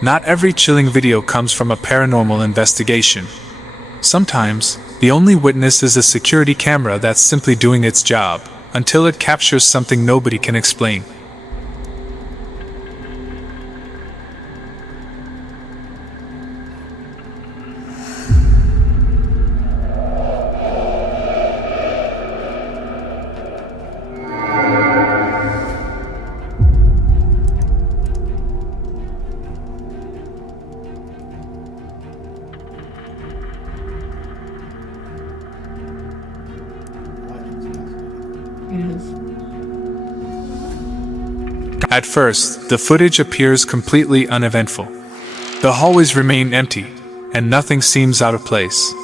Not every chilling video comes from a paranormal investigation. Sometimes, the only witness is a security camera that's simply doing its job, until it captures something nobody can explain. At first, the footage appears completely uneventful. The hallways remain empty, and nothing seems out of place.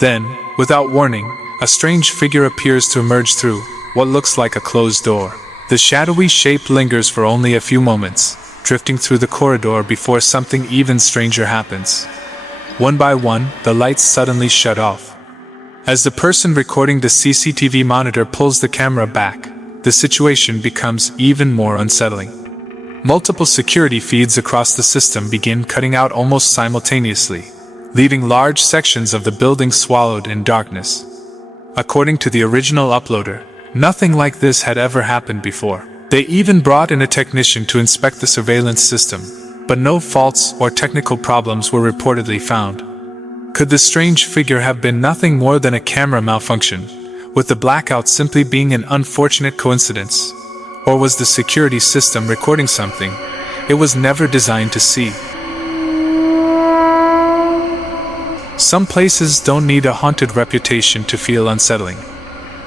Then, without warning, a strange figure appears to emerge through what looks like a closed door. The shadowy shape lingers for only a few moments, drifting through the corridor before something even stranger happens. One by one, the lights suddenly shut off. As the person recording the CCTV monitor pulls the camera back, the situation becomes even more unsettling. Multiple security feeds across the system begin cutting out almost simultaneously, leaving large sections of the building swallowed in darkness. According to the original uploader, nothing like this had ever happened before. They even brought in a technician to inspect the surveillance system, but no faults or technical problems were reportedly found. Could the strange figure have been nothing more than a camera malfunction, with the blackout simply being an unfortunate coincidence? Or was the security system recording something it was never designed to see? Some places don't need a haunted reputation to feel unsettling.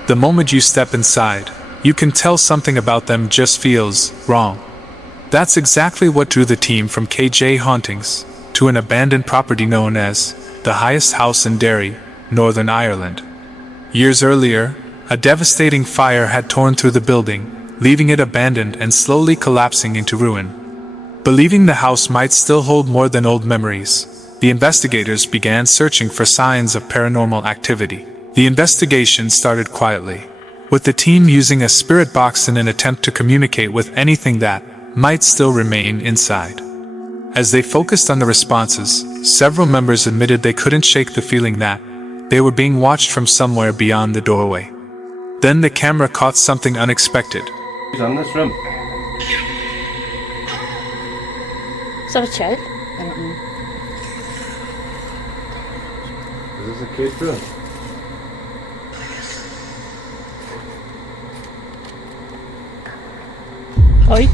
The moment you step inside, you can tell something about them just feels wrong. That's exactly what drew the team from KJ Hauntings to an abandoned property known as the highest house in Derry, Northern Ireland. Years earlier, a devastating fire had torn through the building, leaving it abandoned and slowly collapsing into ruin. Believing the house might still hold more than old memories, the investigators began searching for signs of paranormal activity. The investigation started quietly, with the team using a spirit box in an attempt to communicate with anything that might still remain inside. As they focused on the responses, several members admitted they couldn't shake the feeling that they were being watched from somewhere beyond the doorway. Then the camera caught something unexpected. Who's on this room? Is that a child? I don't know. Is this a kid's room?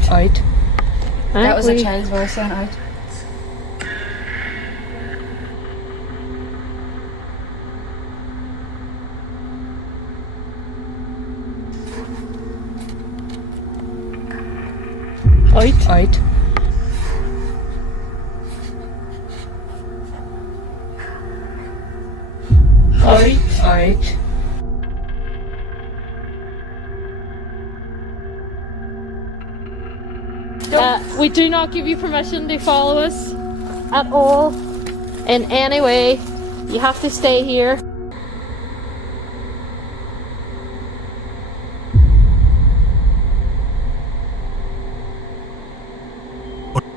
Out. That was a child's voice on out. Out. We do not give you permission to follow us at all in any way. You have to stay here.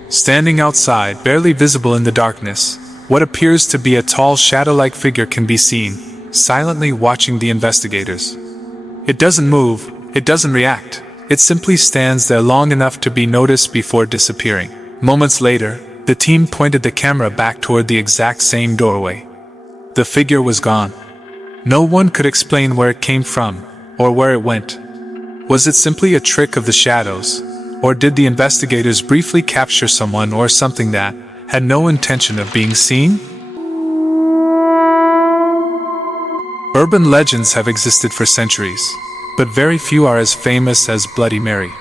Standing outside, barely visible in the darkness, what appears to be a tall shadow-like figure can be seen, silently watching the investigators. It doesn't move, it doesn't react. It simply stands there long enough to be noticed before disappearing. Moments later, the team pointed the camera back toward the exact same doorway. The figure was gone. No one could explain where it came from, or where it went. Was it simply a trick of the shadows? Or did the investigators briefly capture someone or something that had no intention of being seen? Urban legends have existed for centuries, but very few are as famous as Bloody Mary.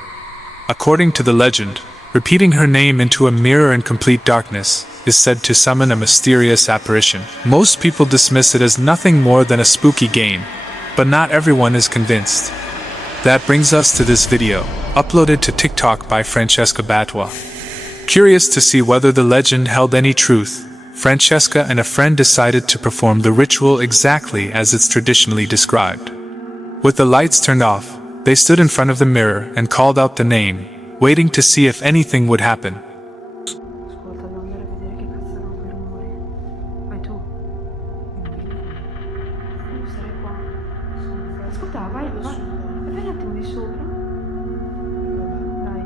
According to the legend, repeating her name into a mirror in complete darkness is said to summon a mysterious apparition. Most people dismiss it as nothing more than a spooky game, but not everyone is convinced. That brings us to this video, uploaded to TikTok by Francesca Batwa. Curious to see whether the legend held any truth, Francesca and a friend decided to perform the ritual exactly as it's traditionally described. With the lights turned off, they stood in front of the mirror and called out the name, waiting to see if anything would happen. vai até ali sobre. Vai.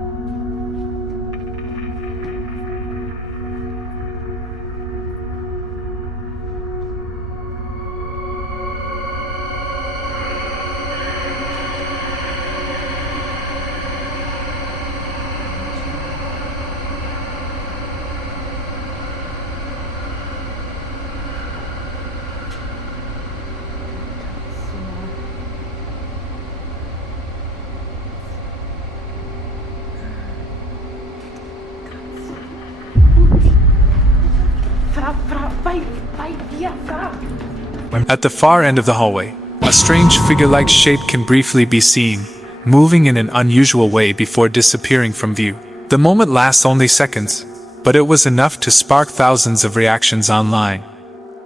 At the far end of the hallway, a strange figure-like shape can briefly be seen, moving in an unusual way before disappearing from view. The moment lasts only seconds, but it was enough to spark thousands of reactions online.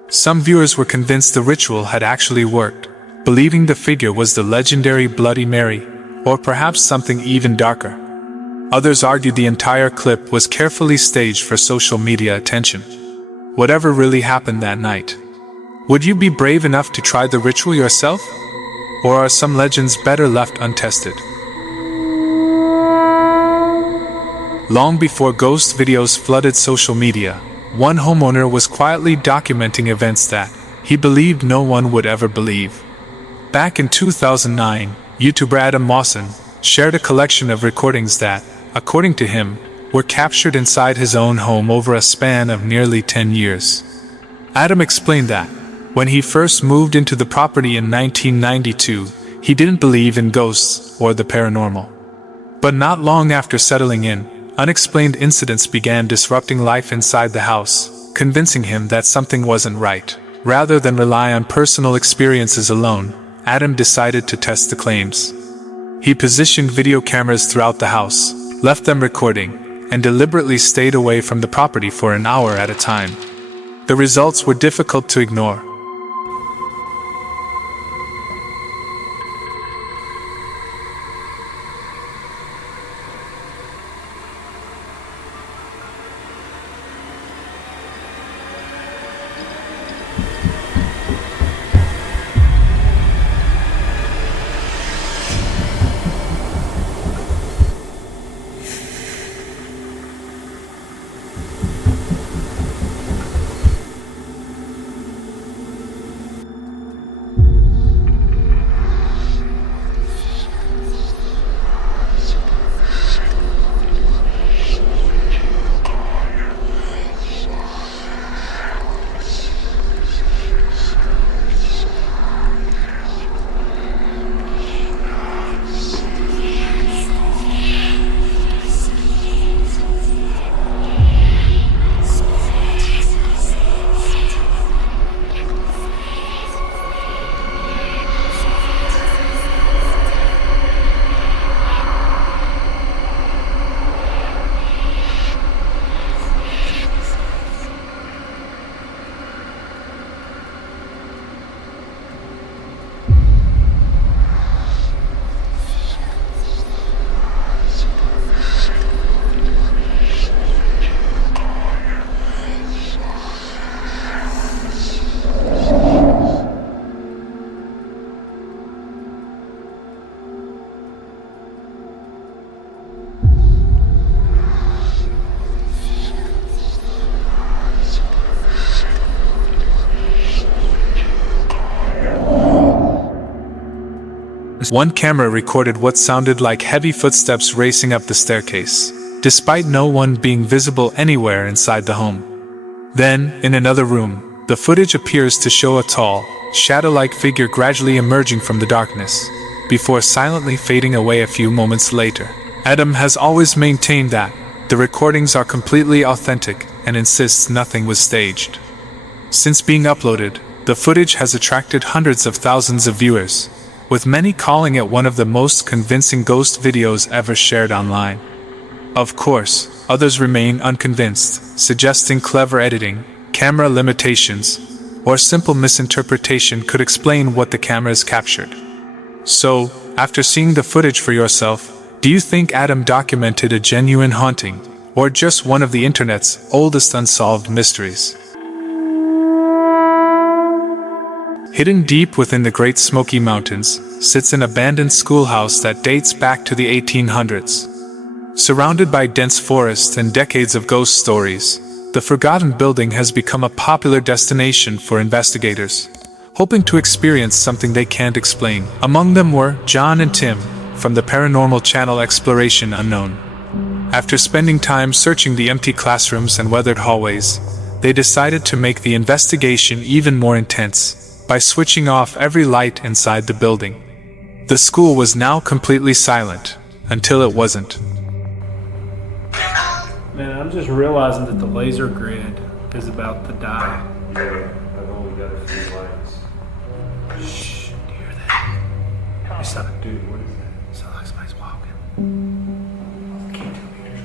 Some viewers were convinced the ritual had actually worked, believing the figure was the legendary Bloody Mary, or perhaps something even darker. Others argued the entire clip was carefully staged for social media attention. Whatever really happened that night. Would you be brave enough to try the ritual yourself? Or are some legends better left untested? Long before ghost videos flooded social media, one homeowner was quietly documenting events that he believed no one would ever believe. Back in 2009, YouTuber Adam Mawson shared a collection of recordings that, according to him, were captured inside his own home over a span of nearly 10 years. Adam explained that, when he first moved into the property in 1992, he didn't believe in ghosts or the paranormal. But not long after settling in, unexplained incidents began disrupting life inside the house, convincing him that something wasn't right. Rather than rely on personal experiences alone, Adam decided to test the claims. He positioned video cameras throughout the house, left them recording, and deliberately stayed away from the property for an hour at a time. The results were difficult to ignore. One camera recorded what sounded like heavy footsteps racing up the staircase, despite no one being visible anywhere inside the home. Then, in another room, the footage appears to show a tall, shadow-like figure gradually emerging from the darkness, before silently fading away a few moments later. Adam has always maintained that the recordings are completely authentic and insists nothing was staged. Since being uploaded, the footage has attracted hundreds of thousands of viewers, with many calling it one of the most convincing ghost videos ever shared online. Of course, others remain unconvinced, suggesting clever editing, camera limitations, or simple misinterpretation could explain what the cameras captured. So, after seeing the footage for yourself, do you think Adam documented a genuine haunting, or just one of the internet's oldest unsolved mysteries? Hidden deep within the Great Smoky Mountains sits an abandoned schoolhouse that dates back to the 1800s. Surrounded by dense forests and decades of ghost stories, the forgotten building has become a popular destination for investigators, hoping to experience something they can't explain. Among them were John and Tim, from the Paranormal channel Exploration Unknown. After spending time searching the empty classrooms and weathered hallways, they decided to make the investigation even more intense by switching off every light inside the building. The school was now completely silent, until it wasn't. Man, I'm just realizing that the laser grid is about to die. Yeah, I've only got a few lights. Shh, do you hear that? It's not a dude, what is that? It sounds like somebody's walking. Can't do meters.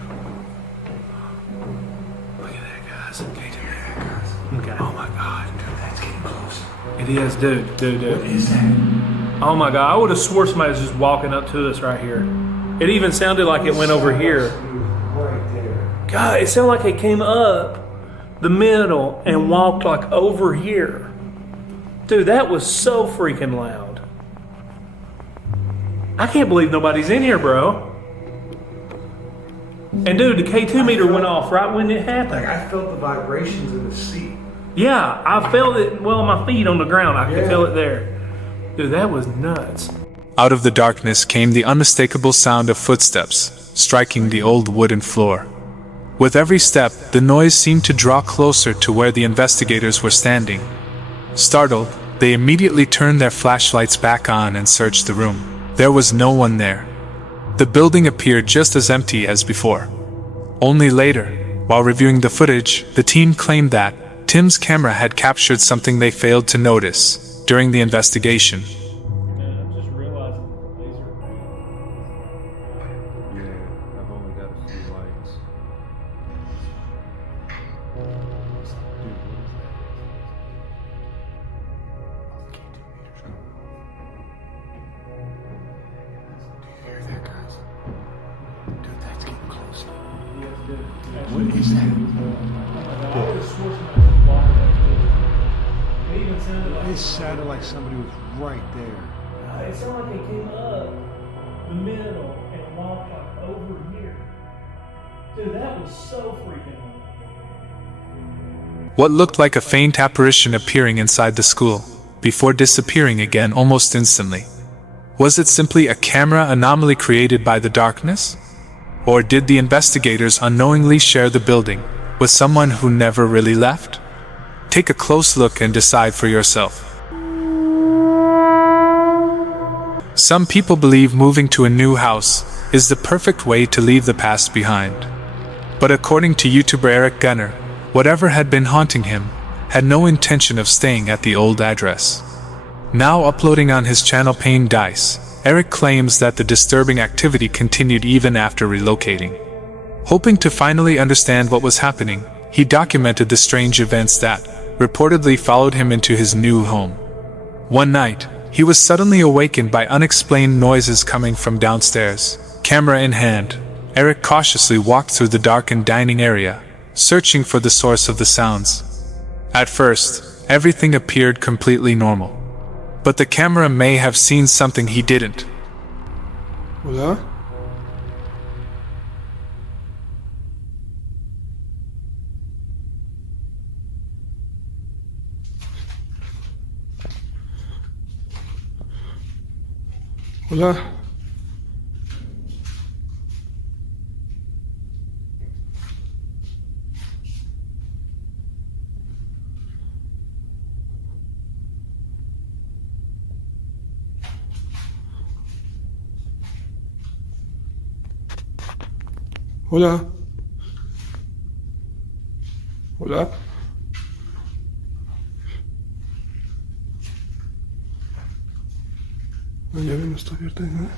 Look at that, guys. Can't do that, guys. Okay. Oh my god, dude, that's getting close. It is, dude. What is that? Oh my god, I would have swore somebody was just walking up to us right here. It even sounded like it went over here. Right there. God, it sounded like it came up the middle and walked like over here. Dude, that was so freaking loud. I can't believe nobody's in here, bro. And dude, the K2 meter went off right when it happened. Like I felt the vibrations in the seat. Yeah, I felt it, well, my feet on the ground. I could feel it there. Dude, that was nuts. Out of the darkness came the unmistakable sound of footsteps, striking the old wooden floor. With every step, the noise seemed to draw closer to where the investigators were standing. Startled, they immediately turned their flashlights back on and searched the room. There was no one there. The building appeared just as empty as before. Only later, while reviewing the footage, the team claimed that Tim's camera had captured something they failed to notice during the investigation. Man, I'm just realizing the laser grid. Yeah, I've only got a few lights. What is that? It sounded like somebody was right there. It sounded like it came up the middle and walked like over here. Dude, that was so freaking loud. What looked like a faint apparition appearing inside the school, before disappearing again almost instantly. Was it simply a camera anomaly created by the darkness? Or did the investigators unknowingly share the building with someone who never really left? Take a close look and decide for yourself. Some people believe moving to a new house is the perfect way to leave the past behind. But according to YouTuber Eric Gunner, whatever had been haunting him had no intention of staying at the old address. Now uploading on his channel Paying Dice, Eric claims that the disturbing activity continued even after relocating. Hoping to finally understand what was happening, he documented the strange events that reportedly followed him into his new home. One night, he was suddenly awakened by unexplained noises coming from downstairs. Camera in hand, Eric cautiously walked through the darkened dining area, searching for the source of the sounds. At first, everything appeared completely normal. But the camera may have seen something he didn't. Hola? Hola? Hola. Hola. La llave no está abierta ni nada.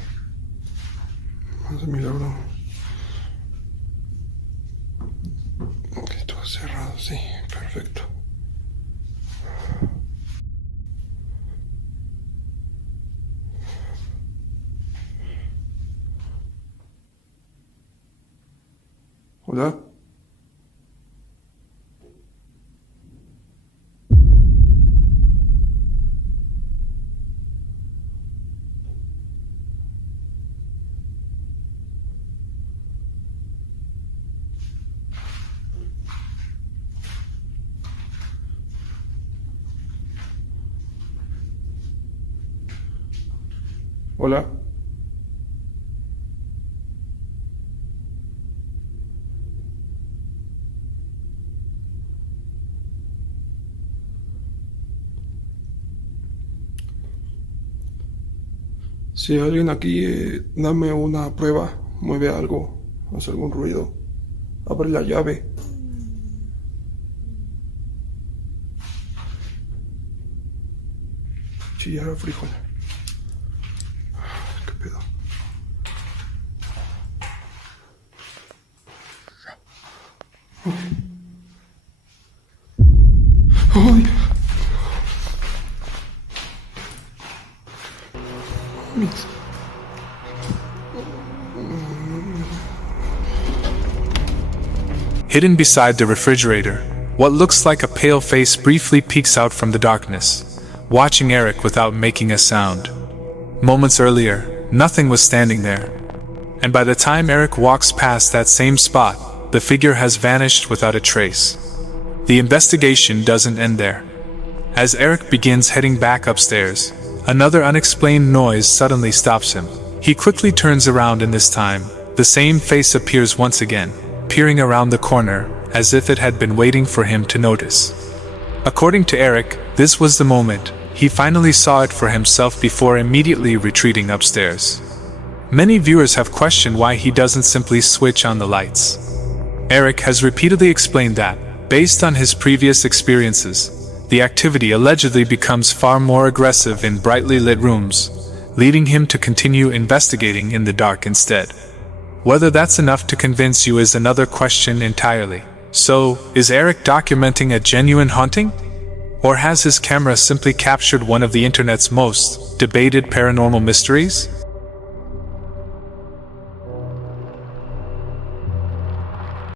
Más de milagro. Ok, todo cerrado, sí, perfecto. Hola. Hola. Si hay alguien aquí, dame una prueba. Mueve algo, hace algún ruido. Abre la llave. Chillar frijol. ¿Qué pedo? ¡Ay! Hidden beside the refrigerator, what looks like a pale face briefly peeks out from the darkness, watching Eric without making a sound. Moments earlier, nothing was standing there. And by the time Eric walks past that same spot, the figure has vanished without a trace. The investigation doesn't end there. As Eric begins heading back upstairs, another unexplained noise suddenly stops him. He quickly turns around, and this time, the same face appears once again, peering around the corner, as if it had been waiting for him to notice. According to Eric, this was the moment he finally saw it for himself before immediately retreating upstairs. Many viewers have questioned why he doesn't simply switch on the lights. Eric has repeatedly explained that, based on his previous experiences, the activity allegedly becomes far more aggressive in brightly lit rooms, leading him to continue investigating in the dark instead. Whether that's enough to convince you is another question entirely. So, is Eric documenting a genuine haunting? Or has his camera simply captured one of the internet's most debated paranormal mysteries?